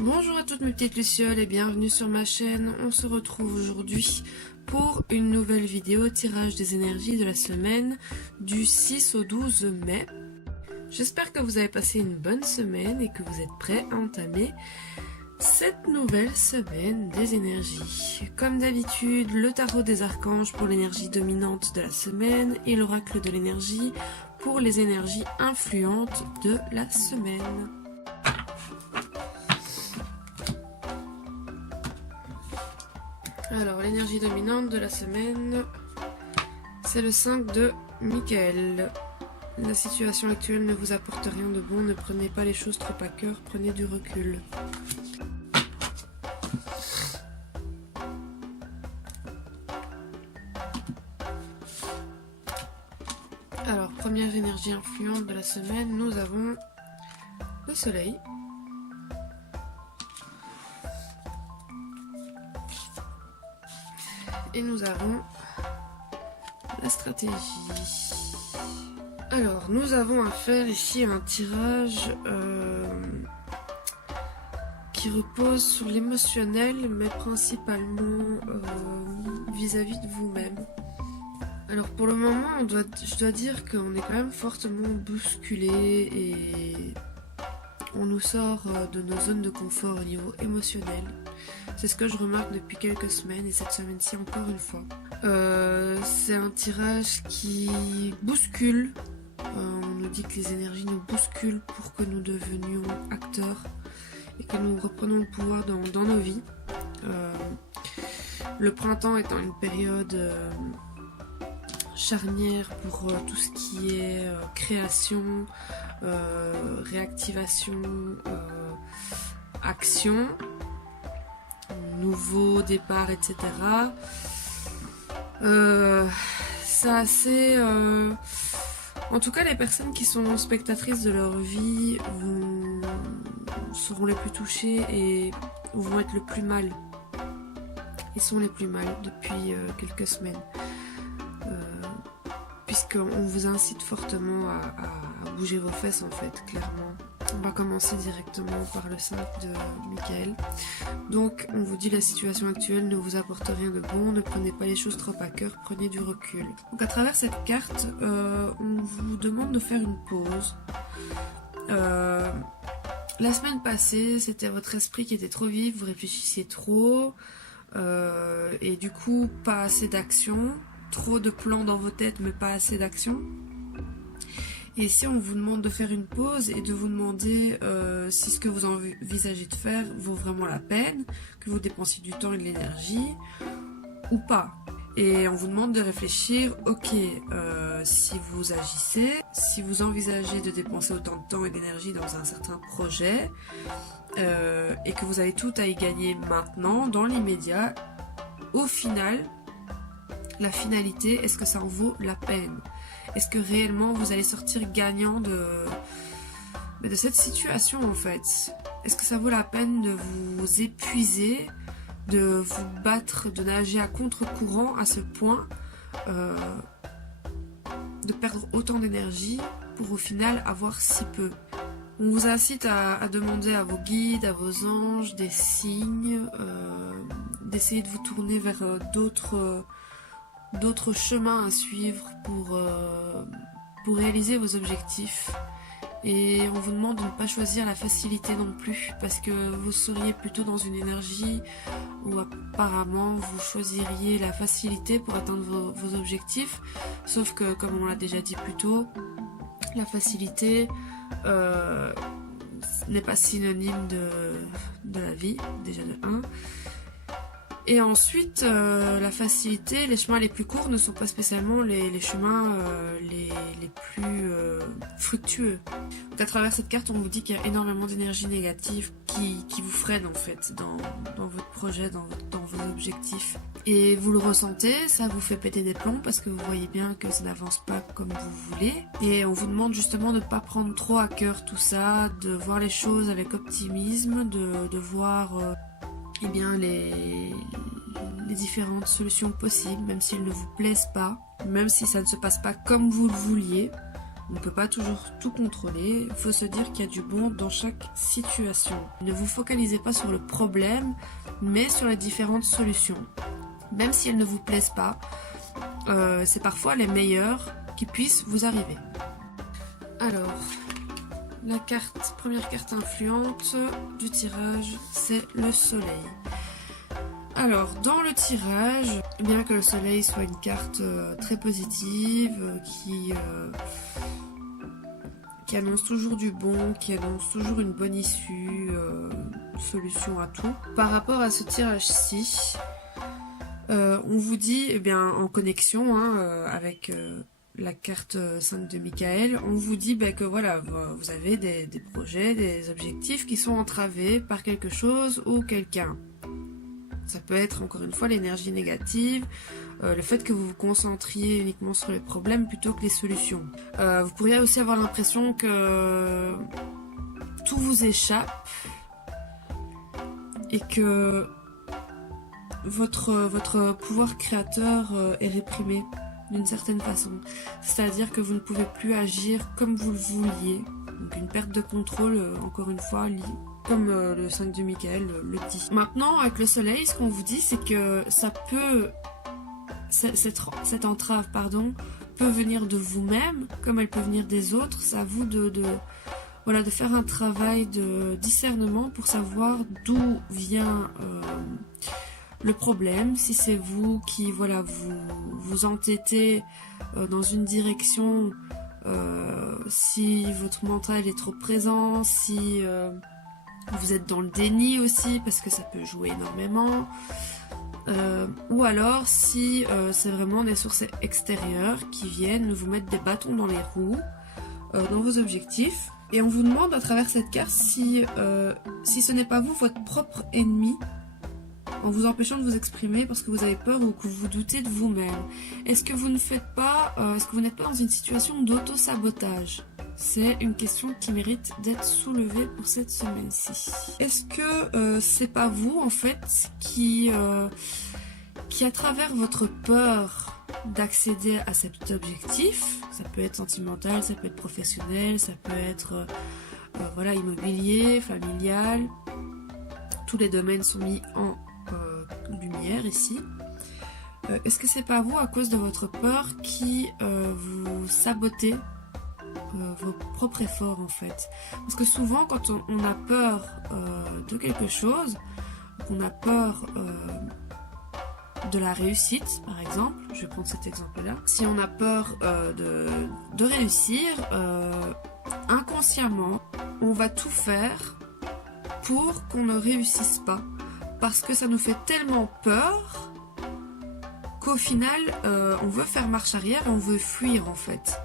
Bonjour à toutes mes petites lucioles et bienvenue sur ma chaîne. On se retrouve aujourd'hui pour une nouvelle vidéo tirage des énergies de la semaine du 6 au 12 mai. J'espère que vous avez passé une bonne semaine et que vous êtes prêts à entamer cette nouvelle semaine des énergies. Comme d'habitude, le tarot des archanges pour l'énergie dominante de la semaine et l'oracle de l'énergie pour les énergies influentes de la semaine. Alors, l'énergie dominante de la semaine, c'est le 5 de Michael. La situation actuelle ne vous apporte rien de bon, ne prenez pas les choses trop à cœur, prenez du recul. Alors, première énergie influente de la semaine, nous avons le soleil. Et nous avons la stratégie. Alors, nous avons à faire ici un tirage qui repose sur l'émotionnel, mais principalement vis-à-vis de vous-même. Alors, pour le moment, je dois dire qu'on est quand même fortement bousculé et on nous sort de nos zones de confort au niveau émotionnel. C'est ce que je remarque depuis quelques semaines et cette semaine-ci encore une fois. C'est un tirage qui bouscule. On nous dit que les énergies nous bousculent pour que nous devenions acteurs et que nous reprenons le pouvoir dans nos vies. Le printemps étant une période charnière pour tout ce qui est création, réactivation, action, nouveau départ, etc. C'est assez... En tout cas, les personnes qui sont spectatrices de leur vie seront les plus touchées et vont être le plus mal. Ils sont les plus mal depuis quelques semaines. Puisqu'on vous incite fortement à bouger vos fesses en fait, clairement. On va commencer directement par le 5 de Michael. Donc, on vous dit la situation actuelle ne vous apporte rien de bon, ne prenez pas les choses trop à cœur, prenez du recul. Donc, à travers cette carte, on vous demande de faire une pause. La semaine passée, c'était votre esprit qui était trop vif, vous réfléchissiez trop, et du coup, pas assez d'action. Trop de plans dans vos têtes, mais pas assez d'action. Et ici, on vous demande de faire une pause et de vous demander si ce que vous envisagez de faire vaut vraiment la peine, que vous dépensiez du temps et de l'énergie, ou pas. Et on vous demande de réfléchir, ok, si vous agissez, si vous envisagez de dépenser autant de temps et d'énergie dans un certain projet, et que vous avez tout à y gagner maintenant, dans l'immédiat, au final, la finalité, est-ce que ça en vaut la peine? Est-ce que réellement vous allez sortir gagnant de cette situation en fait? Est-ce que ça vaut la peine de vous épuiser, de vous battre, de nager à contre-courant à ce point, de perdre autant d'énergie pour au final avoir si peu? On vous incite à demander à vos guides, à vos anges, des signes, d'essayer de vous tourner vers d'autres chemins à suivre pour réaliser vos objectifs. Et on vous demande de ne pas choisir la facilité non plus, parce que vous seriez plutôt dans une énergie où apparemment vous choisiriez la facilité pour atteindre vos objectifs, sauf que comme on l'a déjà dit plus tôt, la facilité n'est pas synonyme de la vie, déjà de 1. Et ensuite, la facilité, les chemins les plus courts ne sont pas spécialement les chemins les plus fructueux. Donc à travers cette carte, on vous dit qu'il y a énormément d'énergie négative qui vous freine en fait dans votre projet, dans vos objectifs. Et vous le ressentez, ça vous fait péter des plombs parce que vous voyez bien que ça n'avance pas comme vous voulez. Et on vous demande justement de ne pas prendre trop à cœur tout ça, de voir les choses avec optimisme, de voir... eh bien les différentes solutions possibles, même si elles ne vous plaisent pas, même si ça ne se passe pas comme vous le vouliez, On ne peut pas toujours tout contrôler. Il faut se dire qu'il y a du bon dans chaque situation. Ne vous focalisez pas sur le problème, mais sur les différentes solutions. Même si elles ne vous plaisent pas, c'est parfois les meilleures qui puissent vous arriver. Alors, la première carte influente du tirage, c'est le soleil. Alors, dans le tirage, bien que le soleil soit une carte très positive, qui annonce toujours du bon, qui annonce toujours une bonne issue, une solution à tout. Par rapport à ce tirage-ci, on vous dit, eh bien, en connexion avec la carte 5 de Michael, on vous dit que voilà, vous avez des projets, des objectifs qui sont entravés par quelque chose ou quelqu'un. Ça peut être encore une fois l'énergie négative, le fait que vous vous concentriez uniquement sur les problèmes plutôt que les solutions. Vous pourriez aussi avoir l'impression que tout vous échappe et que votre pouvoir créateur est réprimé d'une certaine façon. C'est-à-dire que vous ne pouvez plus agir comme vous le vouliez. Donc une perte de contrôle, encore une fois, comme le 5 de Michael le dit. Maintenant, avec le soleil, ce qu'on vous dit, c'est que ça peut... Cette entrave, peut venir de vous-même, comme elle peut venir des autres. C'est à vous de faire un travail de discernement pour savoir d'où vient le problème. Si c'est vous qui vous entêtez dans une direction, si votre mental est trop présent, si vous êtes dans le déni aussi, parce que ça peut jouer énormément, ou alors si c'est vraiment des sources extérieures qui viennent vous mettre des bâtons dans les roues dans vos objectifs. Et on vous demande à travers cette carte si ce n'est pas vous votre propre ennemi, en vous empêchant de vous exprimer parce que vous avez peur ou que vous doutez de vous-même. Est-ce que vous n'êtes pas dans une situation d'auto-sabotage? C'est une question qui mérite d'être soulevée pour cette semaine-ci. Est-ce que c'est pas vous en fait qui à travers votre peur d'accéder à cet objectif, ça peut être sentimental, ça peut être professionnel, ça peut être immobilier, familial, tous les domaines sont mis en lumière ici. Est-ce que c'est pas vous, à cause de votre peur, qui vous sabotez vos propres efforts en fait? Parce que souvent quand on a peur de quelque chose, qu'on a peur de la réussite par exemple, je vais prendre cet exemple là, si on a peur de réussir, inconsciemment on va tout faire pour qu'on ne réussisse pas, parce que ça nous fait tellement peur qu'au final on veut faire marche arrière et on veut fuir en fait.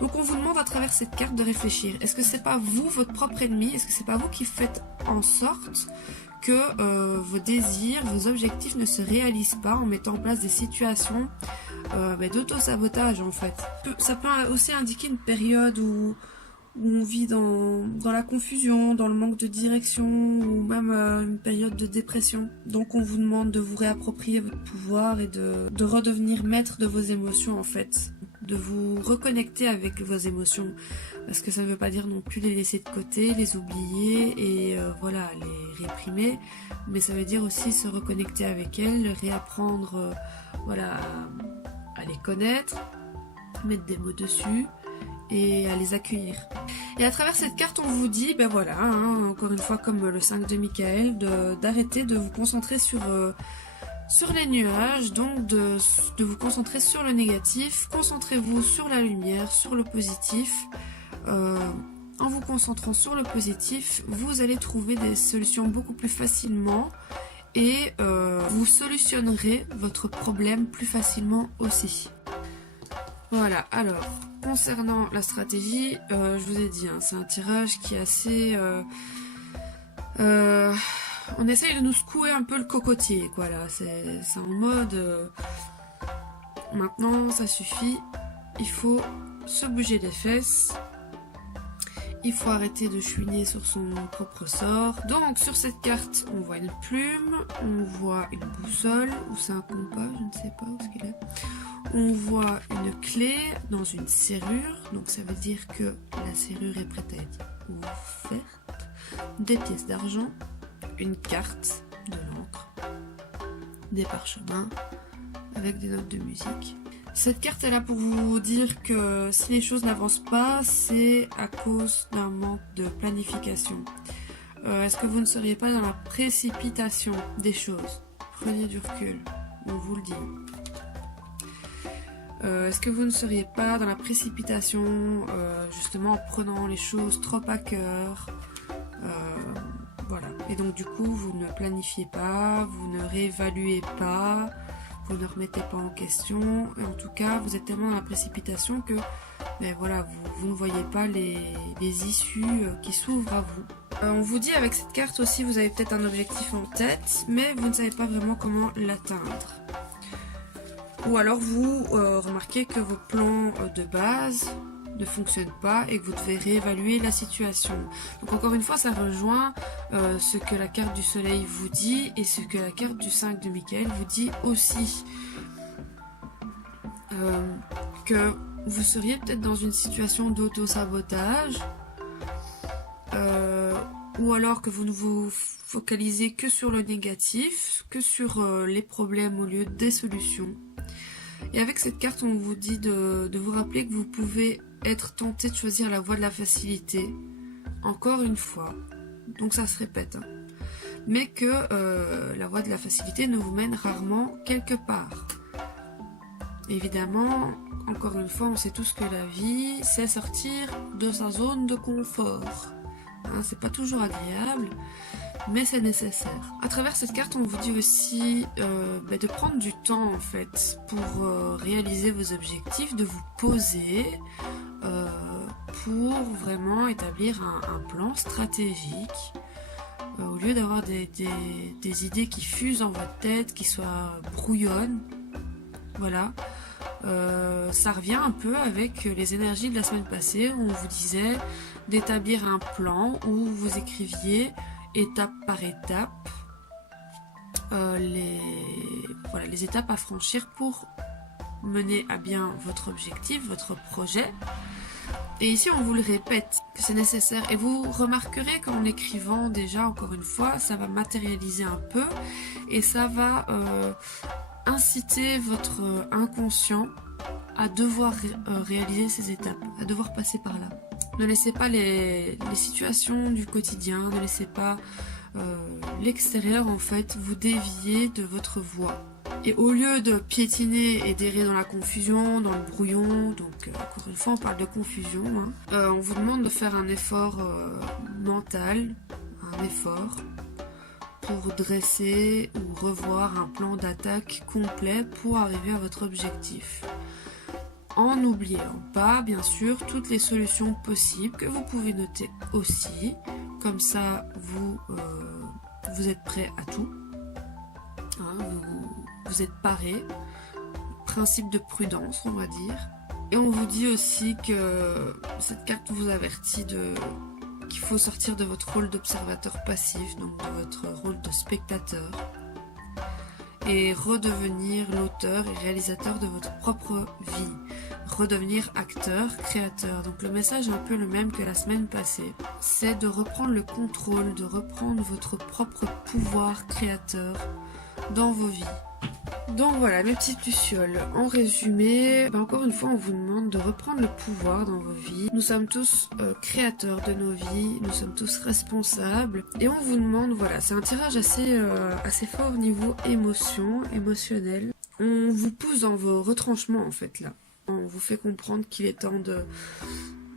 Donc on vous demande à travers cette carte de réfléchir. Est-ce que c'est pas vous votre propre ennemi? Est-ce que c'est pas vous qui faites en sorte que vos désirs, vos objectifs ne se réalisent pas en mettant en place des situations d'auto-sabotage en fait? Ça peut aussi indiquer une période où on vit dans la confusion, dans le manque de direction, ou même une période de dépression. Donc on vous demande de vous réapproprier votre pouvoir et de redevenir maître de vos émotions en fait. De vous reconnecter avec vos émotions, parce que ça ne veut pas dire non plus les laisser de côté, les oublier et les réprimer, mais ça veut dire aussi se reconnecter avec elles, réapprendre à les connaître, mettre des mots dessus et à les accueillir. Et à travers cette carte on vous dit, encore une fois comme le 5 de Michael, d'arrêter de vous concentrer sur les nuages, donc de vous concentrer sur le négatif. Concentrez-vous sur la lumière, sur le positif. En vous concentrant sur le positif, vous allez trouver des solutions beaucoup plus facilement et vous solutionnerez votre problème plus facilement aussi. Voilà, alors concernant la stratégie, je vous ai dit, c'est un tirage qui est assez... on essaye de nous secouer un peu le cocotier, quoi, là. C'est en mode... maintenant, ça suffit. Il faut se bouger les fesses. Il faut arrêter de chouiner sur son propre sort. Donc, sur cette carte, on voit une plume, on voit une boussole, ou c'est un compas, je ne sais pas où est-ce qu'il est. On voit une clé dans une serrure, donc ça veut dire que la serrure est prête à être ouverte. Des pièces d'argent, une carte, de l'encre, des parchemins avec des notes de musique. Cette carte est là pour vous dire que si les choses n'avancent pas, c'est à cause d'un manque de planification. Est-ce que vous ne seriez pas dans la précipitation des choses? Prenez du recul, on vous le dit. Est-ce que vous ne seriez pas dans la précipitation, justement en prenant les choses trop à cœur, voilà. Et donc du coup, vous ne planifiez pas, vous ne réévaluez pas, vous ne remettez pas en question. Et en tout cas, vous êtes tellement dans la précipitation que, ben voilà, vous ne voyez pas les issues qui s'ouvrent à vous. On vous dit avec cette carte aussi, vous avez peut-être un objectif en tête, mais vous ne savez pas vraiment comment l'atteindre. Ou alors vous remarquez que vos plans de base ne fonctionnent pas et que vous devez réévaluer la situation. Donc encore une fois, ça rejoint ce que la carte du soleil vous dit et ce que la carte du 5 de Michael vous dit aussi. Que vous seriez peut-être dans une situation d'auto-sabotage, ou alors que vous ne vous focalisez que sur le négatif, que sur les problèmes au lieu des solutions. Et avec cette carte, on vous dit de vous rappeler que vous pouvez être tenté de choisir la voie de la facilité, encore une fois, donc ça se répète, hein. Mais que la voie de la facilité ne vous mène rarement quelque part. Évidemment, encore une fois, on sait tous que la vie, c'est sortir de sa zone de confort. Hein, c'est pas toujours agréable, mais c'est nécessaire. À travers cette carte, on vous dit aussi de prendre du temps en fait pour réaliser vos objectifs, de vous poser pour vraiment établir un plan stratégique au lieu d'avoir des idées qui fusent dans votre tête, qui soient brouillonnes. Voilà. Ça revient un peu avec les énergies de la semaine passée où on vous disait d'établir un plan où vous écriviez étape par étape les étapes à franchir pour mener à bien votre objectif, votre projet. Et ici on vous le répète que c'est nécessaire et vous remarquerez qu'en écrivant déjà encore une fois ça va matérialiser un peu et ça va inciter votre inconscient à devoir réaliser ces étapes, à devoir passer par là. Ne laissez pas les situations du quotidien, ne laissez pas l'extérieur en fait vous dévier de votre voie. Et au lieu de piétiner et d'errer dans la confusion, dans le brouillon, donc encore une fois on parle de confusion, hein, on vous demande de faire un effort mental, un effort pour dresser ou revoir un plan d'attaque complet pour arriver à votre objectif. En n'oubliant pas, bien sûr, toutes les solutions possibles que vous pouvez noter aussi. Comme ça, vous êtes prêt à tout. Hein, vous êtes paré. Principe de prudence, on va dire. Et on vous dit aussi que cette carte vous avertit qu'il faut sortir de votre rôle d'observateur passif, donc de votre rôle de spectateur, et redevenir l'auteur et réalisateur de votre propre vie. Redevenir acteur, créateur. Donc le message est un peu le même que la semaine passée. C'est de reprendre le contrôle, de reprendre votre propre pouvoir créateur dans vos vies. Donc voilà mes petites lucioles. En résumé, encore une fois on vous demande de reprendre le pouvoir dans vos vies. Nous sommes tous créateurs de nos vies, nous sommes tous responsables. Et on vous demande, voilà, c'est un tirage assez fort au niveau émotionnel. On vous pousse dans vos retranchements en fait là. On vous fait comprendre qu'il est temps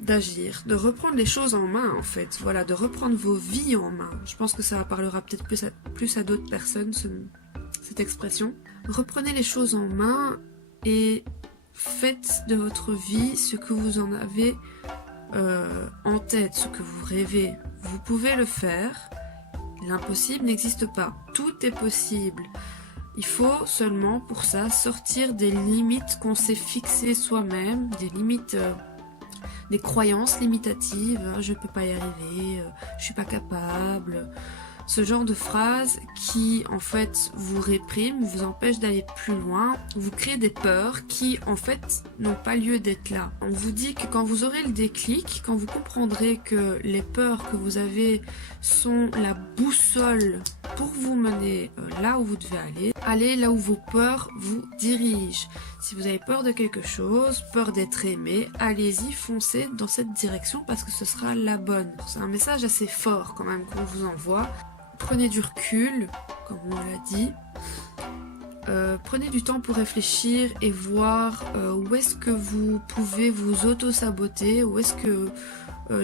d'agir, de reprendre les choses en main en fait, voilà, de reprendre vos vies en main. Je pense que ça parlera peut-être plus à d'autres personnes, cette expression. Reprenez les choses en main et faites de votre vie ce que vous en avez en tête, ce que vous rêvez. Vous pouvez le faire, l'impossible n'existe pas, tout est possible. Il faut seulement pour ça sortir des limites qu'on s'est fixées soi-même, des limites, des croyances limitatives. Je ne peux pas y arriver, je suis pas capable, ce genre de phrases qui en fait vous répriment, vous empêchent d'aller plus loin, vous créez des peurs qui en fait n'ont pas lieu d'être là. On vous dit que quand vous aurez le déclic, quand vous comprendrez que les peurs que vous avez sont la boussole pour vous mener là où vous devez aller, allez là où vos peurs vous dirigent. Si vous avez peur de quelque chose, peur d'être aimé, allez-y, foncez dans cette direction parce que ce sera la bonne. C'est un message assez fort quand même qu'on vous envoie. Prenez du recul, comme on l'a dit. Prenez du temps pour réfléchir et voir où est-ce que vous pouvez vous auto-saboter, où est-ce que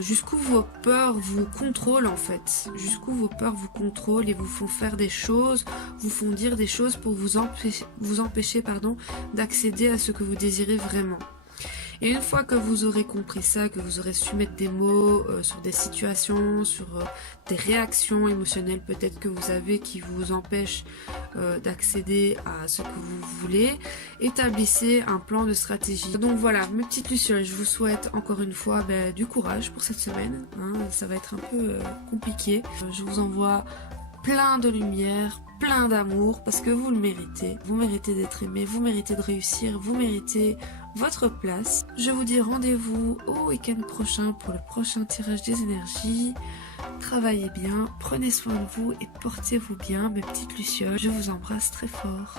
jusqu'où vos peurs vous contrôlent en fait, jusqu'où vos peurs vous contrôlent et vous font faire des choses, vous font dire des choses pour vous empêcher d'accéder à ce que vous désirez vraiment. Et une fois que vous aurez compris ça, que vous aurez su mettre des mots sur des situations, sur des réactions émotionnelles peut-être que vous avez qui vous empêchent d'accéder à ce que vous voulez, établissez un plan de stratégie. Donc voilà, mes petites lucioles, je vous souhaite encore une fois du courage pour cette semaine. Ça va être un peu compliqué. Je vous envoie plein de lumière, plein d'amour, parce que vous le méritez. Vous méritez d'être aimé, vous méritez de réussir, vous méritez votre place. Je vous dis rendez-vous au week-end prochain pour le prochain tirage des énergies. Travaillez bien, prenez soin de vous et portez-vous bien, mes petites lucioles. Je vous embrasse très fort.